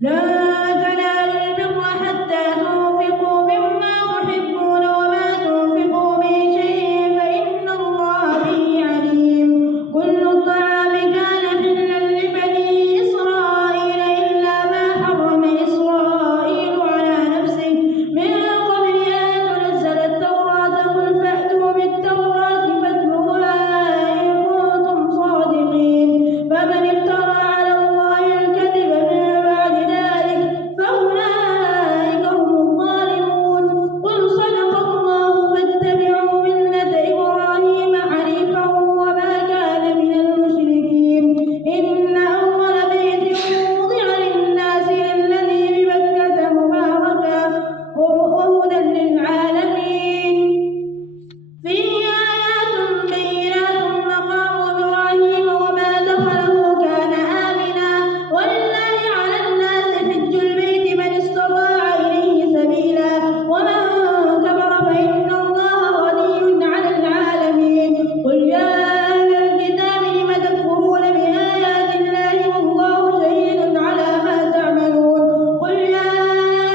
لن تنالوا البر حتى تنفقوا مما تحبون وما تنفقوا من شيء فإن الله به عليم. كل الطعام كان حلا لبني إسرائيل إلا ما حرم إسرائيل على نفسه من قبل أن تنزل التوراة. قل فأتوا بالتوراة فاتلوها إن كنتم صادقين. فمن افترى على الله الكذب من بعد ذلك فأولئك هم الظالمون. قل صدق الله فاتبعوا ملة إبراهيم حنيفا وما كان من المشركين. إن أول بيت وضع للناس الذي ببكة مباركا وهدى للعالمين فيه آيات بينات مقام إبراهيم وما دخله كان آمنا ولله على الناس حج البيت من استطاع إليه سبيلا ومن كفر فإن الله غني عن العالمين. قل يا أهل الكتاب لم تكفرون بآيات الله والله شهيد على ما تعملون. قل يا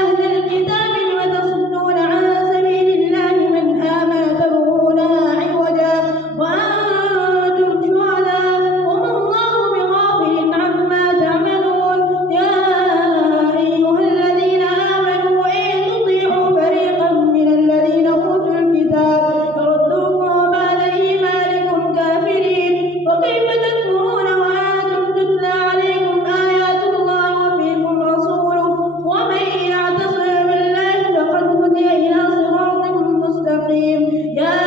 أهل الكتاب لم تصدون عن سبيل الله من آمن تبغونها عوجا وأنتم شهداء وما الله بغافل عما تعملون. يا أيها الذين آمنوا إن تطيعوا فريقا من الذين أوتوا الكتاب يردوكم بعد إيمانكم كافرين. وكيف تكفرون وأنتم تتلى عليكم آيات الله وفيكم رسوله ومن يعتصم بالله فقد هدي إلى صراط مستقيم. يا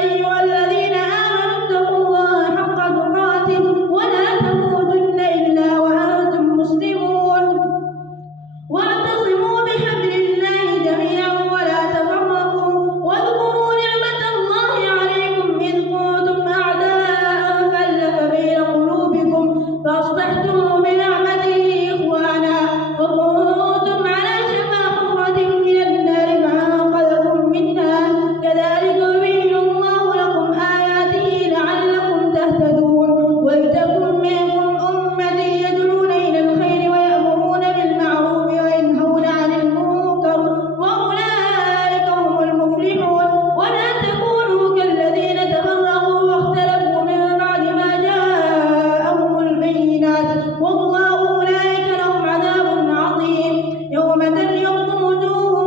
أيها الذين آمنوا اتقوا الله حق تقاته ولا تموتن إلا وأنتم مسلمون. واعتصموا بحبل الله جميعا ولا تفرقوا واذكروا نعمة الله عليكم إذ كنتم أعداء فألف بين قلوبكم فأصبحتم بنعمته إخوانا وكنتم على شفا حفرة من النار فأنقذكم منها. كذلك يبين الله لكم آياته لعلكم تهتدون. ولتكن منكم أمة يدعون إلى الخير ويأمرون بالمعروف وينهون عن المنكر وأولئك هم المفلحون. ولا تكونوا كالذين تفرقوا واختلفوا من بعد ما جاءهم البينات والله أولئك لهم عذاب عظيم. يوم تبيض وجوه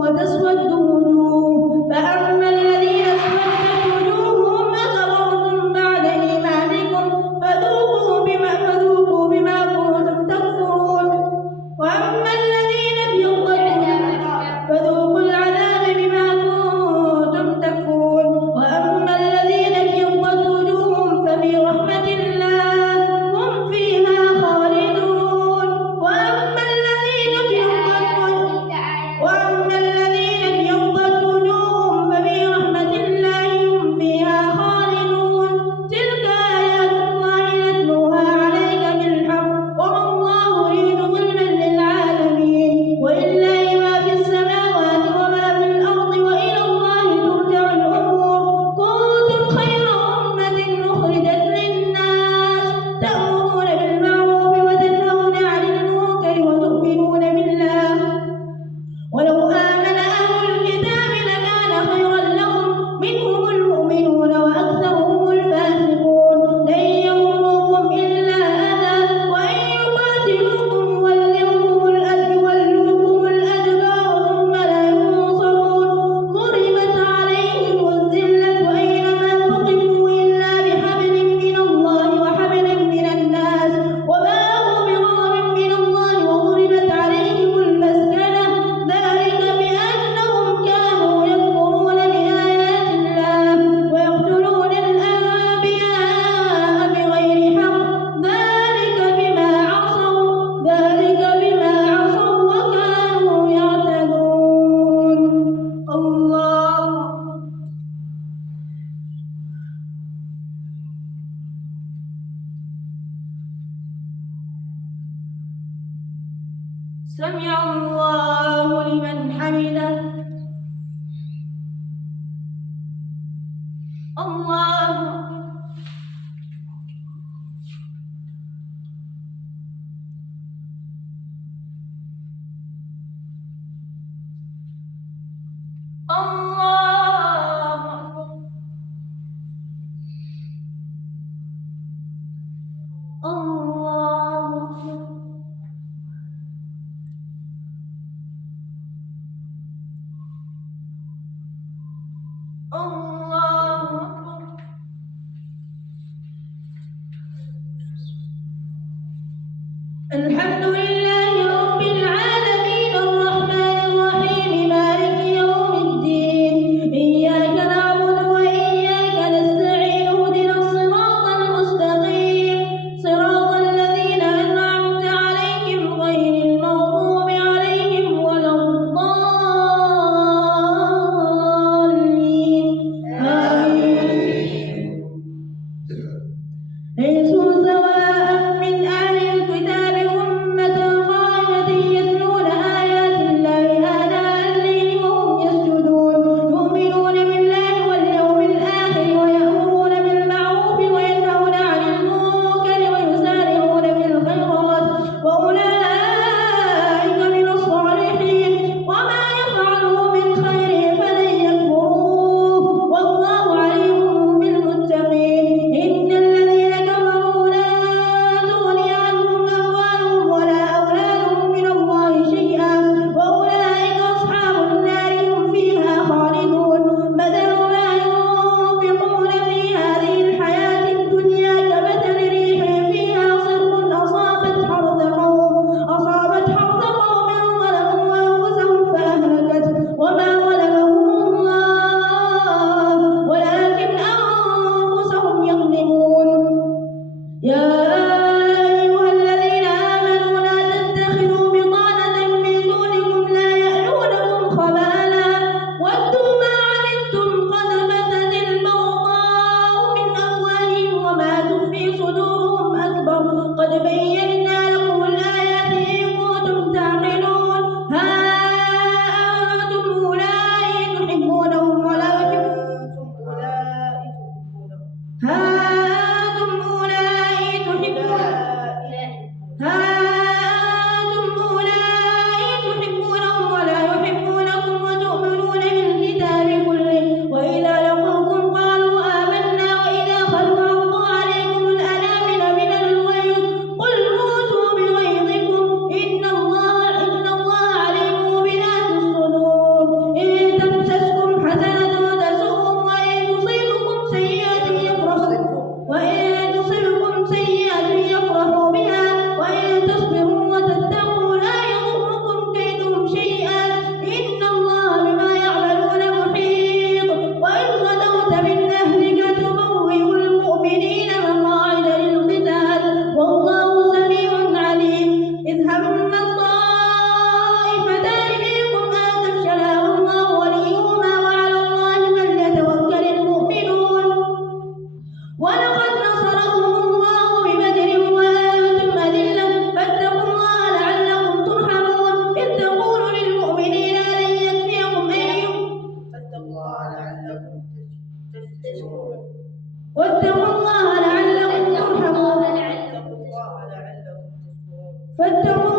وتسود وجوه فأما الذين اسودت وجوههم أكفرتم بعد إيمانكم فذوقوا بما كنتم تكفرون. وأما الذين ابيضت فذوقوا العذاب بما كنتم تكفرون. وأما الذين ابيضت وجوههم ففي رحمة الله هم فيها خالدون. وأما الذين ابيضت وجوههم ففي رحمة الله هم فيها خالدون. تلك آيات الله نتلوها عليك بالحق وما الله يريد ظلما للعالمين. ولله ما في السماوات وما في الأرض وإلى الله ترجع الأمور. كنتم خير أمة أخرجت للناس تأمرون بالمعروف وتنهون عن المنكر وتؤمنون بالله. ولو آمن أهل الكتاب لكان خيرا لهم منهم المؤمنون وأكثرهم الفاسقون. لن يضروكم إلا أذى وإن يقاتلوكم يولوكم الأدبار ثم لا ينصرون. ضربت عليهم الذلة أينما ثقفوا إلا بحبل من الله وحبل من الناس وباءوا بغضب من الله وضربت عليهم المسكنة ذلك بأنهم كانوا يكفرون بآيات الله ويقتلون الأنبياء بغير حق ذلك بما عصوا وكانوا يعتدون. الله سمع الله لمن حمده. الله الحمد لله رب العالمين الرحمن الرحيم مالك يوم الدين إياك نعبد وإياك نستعين اهدنا الصراط المستقيم صراط الذين أنعمت عليهم غير المغضوب عليهم ولا الضالين آمين. ليسوا سواء من أهل الكتاب أمة قائمة يتلون آيات الله آناء الليل وهم يسجدون يؤمنون بالله واليوم الآخر ويأمرون بالمعروف وينهون عن المنكر ويسارعون بالخيرات وأولئك من الصالحين وما يفعلوا من خير فلن يكفروه والله عليم بالمتقين. إن الذين كفروا لن تغني عنهم أموالهم ولا أولادهم من الله شيئا وأولئك أصحاب النار هم فيها خالدون. مثل ما ينفقون في هذه الحياة الدنيا كمثل ريح فيها صر أصابت حرث قوم ظلموا أنفسهم فأهلكته وما ظلمهم الله ولكن أنفسهم يظلمون. يا أيها الذين آمنوا لا تتخذوا بطانة من دونكم لا يألونكم خبالا ودوا ما عنتم قد بدت البغضاء من أفواههم وما تخفي صدورهم أكبر قد بينا لكم الآيات إن كنتم تعقلون. ها أنتم أولئك تحبونهم ولا يحبونكم ها أنتم أولئك تحبونهم ولا يحبونكم وتؤمنون بالكتاب كله وإذا لقوكم قالوا آمنا وإذا خلوا عضوا عليكم الأنامل من الغيظ قل موتوا بغيظكم إن الله عليم بذات الصدور. إن تمسسكم حسنة تسؤهم وإن تصيبكم سيئة يفرحوا بها وإن تصبروا وتتقوا لا يضركم كيدهم شيئا إن الله بما يعملون محيط. وإن غدوت من أهلك تبوئ المؤمنين مقاعد للقتال والله سميع عليم. إذ هم الطائفتان منكم أن تفشلا والله وليهما وعلى الله فليتوكل المؤمنون. ولقد نصركم الله ببدر وأنتم أذلة فاتقوا الله لعلكم ترحمون. إذ تقول للمؤمنين ألن يكفيكم واتقوا الله لعلكم ترحمون. فاتقوا